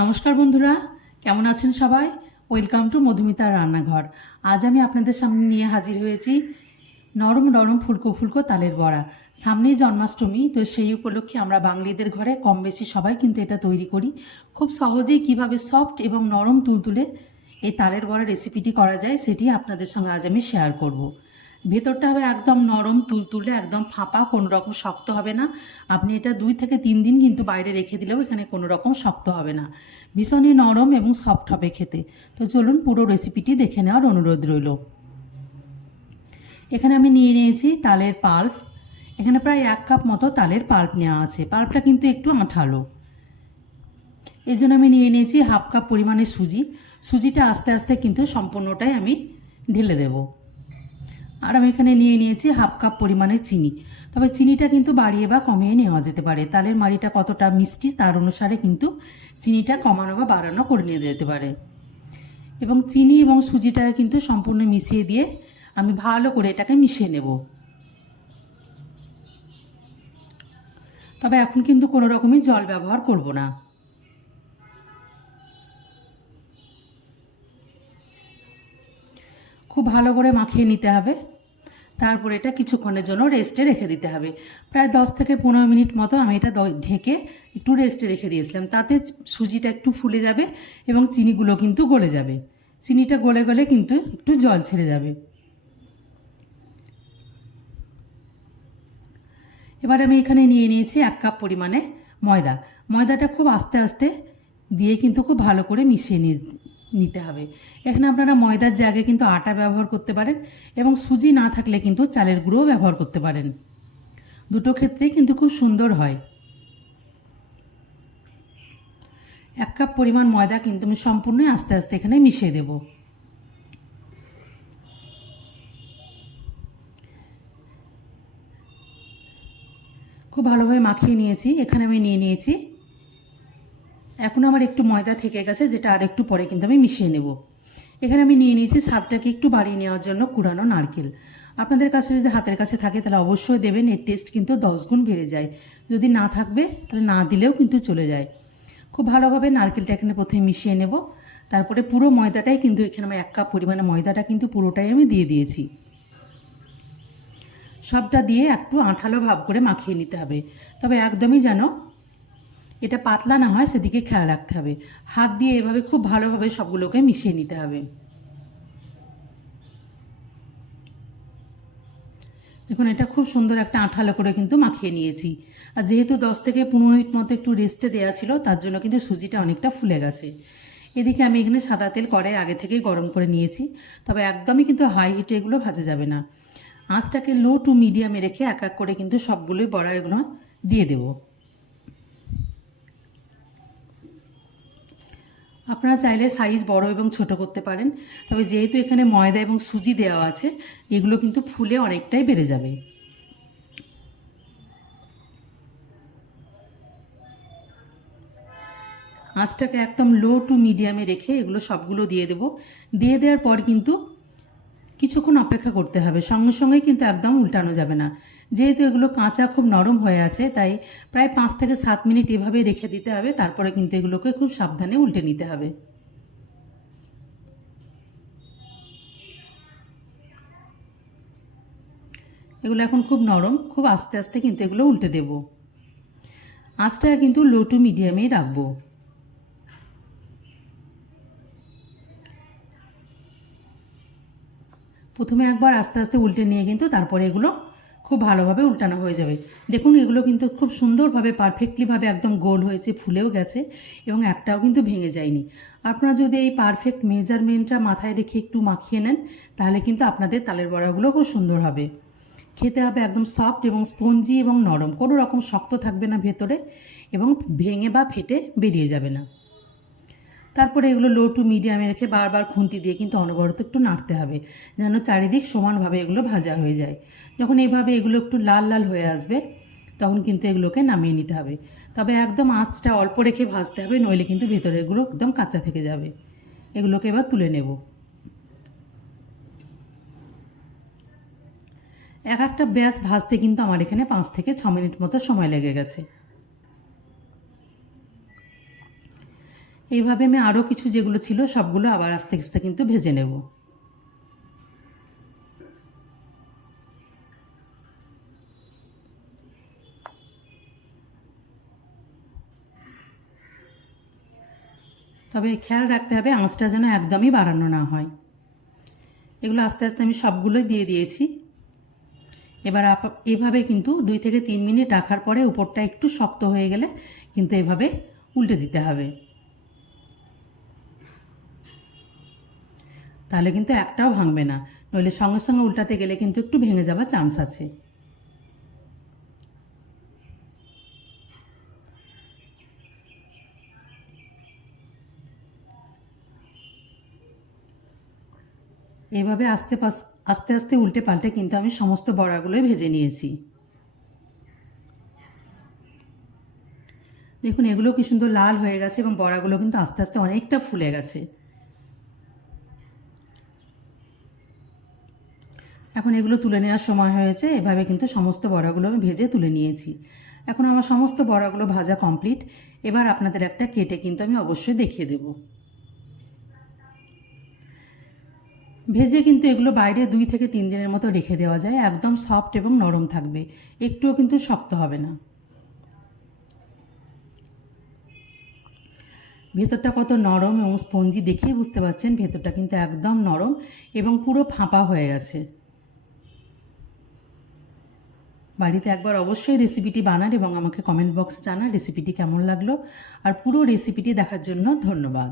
নমস্কার বন্ধুরা, কেমন আছেন সবাই? ওয়েলকাম টু মধুমিতার রান্নাঘর। আজ আমি আপনাদের সামনে নিয়ে হাজির হয়েছি নরম নরম ফুলকো ফুলকো তালের বড়া। সামনেই জন্মাষ্টমী, তো সেই উপলক্ষে আমরা বাঙালিদের ঘরে কম বেশি সবাই কিন্তু এটা তৈরি করি। খুব সহজেই কীভাবে সফট এবং নরম তুলতুলে এই তালের বড়া রেসিপিটি করা যায়, সেটি আপনাদের সঙ্গে আজ আমি শেয়ার করব। ভেতরটা হবে একদম নরম, তুলতুলে, একদম ফাঁপা কোনো রকম শক্ত হবে না। আপনি এটা দুই থেকে তিন দিন কিন্তু বাইরে রেখে দিলেও এখানে কোনো রকম শক্ত হবে না। ভীষণই নরম এবং সফট হবে খেতে। তো চলুন পুরো রেসিপিটি দেখে নেওয়ার অনুরোধ রইল। এখানে আমি নিয়ে নিয়েছি তালের পাল্প। এখানে প্রায় এক কাপ মতো তালের পাল্প নেওয়া আছে। পাল্পটা কিন্তু একটু আঠালো। এই জন্য আমি নিয়ে নিয়েছি হাফ কাপ পরিমাণে সুজি। সুজিটা আস্তে আস্তে কিন্তু সম্পূর্ণটাই আমি ঢেলে দেবো। আর আমি এখানে নিয়ে নিয়েছি হাফ কাপ পরিমাণে চিনি। তবে চিনিটা কিন্তু বাড়িয়ে বা কমিয়ে নেওয়া যেতে পারে। তালের মাড়িটা কতটা মিষ্টি তার অনুসারে কিন্তু চিনিটা কমানো বা বাড়ানো করে নিয়ে যেতে পারে। এবং চিনি এবং সুজিটা কিন্তু সম্পূর্ণ মিশিয়ে দিয়ে আমি ভালো করে এটাকে মিশিয়ে নেব। তবে এখন কিন্তু কোনো রকমই জল ব্যবহার করব না। খুব ভালো করে মাখিয়ে নিতে হবে। তারপর এটা কিছুক্ষণের জন্য রেস্টে রেখে দিতে হবে। প্রায় দশ থেকে পনেরো মিনিট মতো আমি এটা ঢেকে একটু রেস্টে রেখে দিয়েছিলাম। তাতে সুজিটা একটু ফুলে যাবে এবং চিনিগুলো কিন্তু গলে যাবে। চিনিটা গলে গলে কিন্তু একটু জল ছেড়ে যাবে। এবার আমি এখানে নিয়ে নিয়েছি এক কাপ পরিমাণে ময়দা। ময়দাটা খুব আস্তে আস্তে দিয়ে কিন্তু খুব ভালো করে মিশিয়ে নিয়ে নিতে হবে। এখানে আপনারা ময়দার জায়গায় কিন্তু আটা ব্যবহার করতে পারেন এবং সুজি না থাকলে কিন্তু চালের গুঁড়োও ব্যবহার করতে পারেন। দুটো ক্ষেত্রেই কিন্তু খুব সুন্দর হয়। এক কাপ পরিমাণ ময়দা কিন্তু আমি সম্পূর্ণই আস্তে আস্তে এখানে মিশিয়ে দেবো। খুব ভালোভাবে মাখিয়ে নিয়েছি। এখানে আমি নিয়ে নিয়েছি এখন আমার একটু ময়দা থেকে গেছে, যেটা আর একটু পরে কিন্তু আমি মিশিয়ে নেব। এখানে আমি নিয়ে নিয়েছি স্বাদটাকে একটু বাড়িয়ে নেওয়ার জন্য কুড়ানো নারকেল। আপনাদের কাছে যদি হাতের কাছে থাকে, তাহলে অবশ্যই দেবেন, এর টেস্ট কিন্তু দশ গুণ বেড়ে যায়। যদি না থাকবে, তাহলে না দিলেও কিন্তু চলে যায়। খুব ভালোভাবে নারকেলটা এখানে প্রথমে মিশিয়ে নেব। তারপরে পুরো ময়দাটাই কিন্তু এখানে আমি এক কাপ পরিমাণে ময়দাটা কিন্তু পুরোটাই আমি দিয়ে দিয়েছি। সবটা দিয়ে একটু আঠালো ভাব করে মাখিয়ে নিতে হবে। তবে একদমই যেন এটা পাতলা না হয়, সেদিকে খেয়াল রাখতে হবে। হাত দিয়ে এভাবে খুব ভালোভাবে সবগুলোকে মিশিয়ে নিতে হবে। দেখুন, এটা খুব সুন্দর একটা আঠালো করে কিন্তু মাখিয়ে নিয়েছি। আর যেহেতু দশ থেকে পনেরো মিনিট মতো একটু রেস্টে দেওয়া ছিল, তার জন্য কিন্তু সুজিটা অনেকটা ফুলে গেছে। এদিকে আমি এখানে সাদা তেল কড়াই আগে থেকেই গরম করে নিয়েছি। তবে একদমই কিন্তু হাই হিটে এগুলো ভাজা যাবে না। আঁচটাকে লো টু মিডিয়ামে রেখে এক এক করে কিন্তু সবগুলোই বড়া এগুলো দিয়ে দেবো। আপনারা চাইলে সাইজ বড় এবং ছোট করতে পারেন, তবে যেহেতু এখানে ময়দা এবং সুজি দেওয়া আছে, এগুলো কিন্তু ফুলে অনেকটাই বেড়ে যাবে। আঁচটাকে একদম লো টু মিডিয়ামে রেখে এগুলো সবগুলো দিয়ে দেব। দিয়ে দেওয়ার পর কিন্তু কিছুক্ষণ অপেক্ষা করতে হবে। সঙ্গে সঙ্গে কিন্তু একদম উল্টানো যাবে না। যেহেতু এগুলো কাঁচা, খুব নরম হয়ে আছে, তাই প্রায় পাঁচ থেকে সাত মিনিট এভাবে রেখে দিতে হবে। তারপরে কিন্তু এগুলোকে খুব সাবধানে উল্টে নিতে হবে। এগুলো এখন খুব নরম, খুব আস্তে আস্তে কিন্তু এগুলো উল্টে দেব। আঁচটা কিন্তু লো টু মিডিয়ামেই রাখব। প্রথমে একবার আস্তে আস্তে উল্টে নিয়ে কিন্তু তারপরে এগুলো খুব ভালোভাবে উল্টানো হয়ে যাবে। দেখুন, এগুলো কিন্তু খুব সুন্দরভাবে পারফেক্টলিভাবে একদম গোল হয়েছে, ফুলেও গেছে এবং একটাও কিন্তু ভেঙে যায়নি। আপনারা যদি এই পারফেক্ট মেজারমেন্টটা মাথায় রেখে একটু মাখিয়ে নেন, তাহলে কিন্তু আপনাদের তালের বড়াগুলো খুব সুন্দর হবে। খেতে হবে একদম সফট এবং স্পঞ্জি এবং নরম, কোনো রকম শক্ত থাকবে না ভেতরে এবং ভেঙে বা ফেটে বেরিয়ে যাবে না। তারপরে এগুলো লো টু মিডিয়ামে রেখে বারবার খুন্তি দিয়ে কিন্তু অনবরত একটু নাড়তে হবে, যেন চারিদিক সমানভাবে এগুলো ভাজা হয়ে যায়। যখন এইভাবে এগুলো একটু লাল লাল হয়ে আসবে, তখন কিন্তু এগুলোকে নামিয়ে নিতে হবে। তবে একদম আঁচটা অল্প রেখে ভাজতে হবে, নইলে কিন্তু ভেতরেরগুলো একদম কাঁচা থেকে যাবে। এগুলোকে এবার তুলে নেব। এক একটা ব্যাচ ভাজতে কিন্তু আমার এখানে পাঁচ থেকে ছ মিনিট মতো সময় লেগে গেছে। এইভাবে আমি আরও কিছু যেগুলো ছিল, সবগুলো আবার আস্তে আস্তে কিন্তু ভেজে নেব। তবে খেয়াল রাখতে হবে, আঁচটা যেন একদমই বাড়ানো না হয়। এগুলো আস্তে আস্তে আমি সবগুলোই দিয়ে দিয়েছি। এবার এভাবে কিন্তু দুই থেকে তিন মিনিট রাখার পরে উপরটা একটু শক্ত হয়ে গেলে কিন্তু এভাবে উল্টে দিতে হবে। তাহলে কিন্তু একটাও ভাঙবে না। নইলে সঙ্গে সঙ্গে উল্টাতে গেলে কিন্তু একটু ভেঙে যাওয়ার চান্স আছে। এভাবে আস্তে আস্তে আস্তে উল্টে পাল্টে কিন্তু আমি সমস্ত বড়াগুলোই ভেজে নিয়েছি। দেখুন, এগুলো কি সুন্দর লাল হয়ে গেছে এবং বড়াগুলো কিন্তু আস্তে আস্তে অনেকটা ফুলে গেছে। এখন এগুলো তুলে নেওয়ার সময় হয়েছে। এভাবে কিন্তু সমস্ত বড়াগুলো আমি ভেজে তুলে নিয়েছি। এখন আমার সমস্ত বড়াগুলো ভাজা কমপ্লিট। এবার আপনাদের একটা কেটে কিন্তু আমি অবশ্যই দেখিয়ে দেবো। ভেজে কিন্তু এগুলো বাইরে দুই থেকে তিন দিনের মতো রেখে দেওয়া যায়। একদম সফট এবং নরম থাকবে। একটুও কিন্তু শক্ত হবে না। ভেতরটা কত নরম এবং স্পঞ্জি দেখেই বুঝতে পারছেন, ভেতরটা কিন্তু একদম নরম এবং পুরো ফাঁপা হয়ে গেছে। বাড়িতে একবার অবশ্যই রেসিপিটি বানান এবং আমাকে কমেন্ট বক্সে জানান রেসিপিটি কেমন লাগল। আর পুরো রেসিপিটি দেখার জন্য ধন্যবাদ।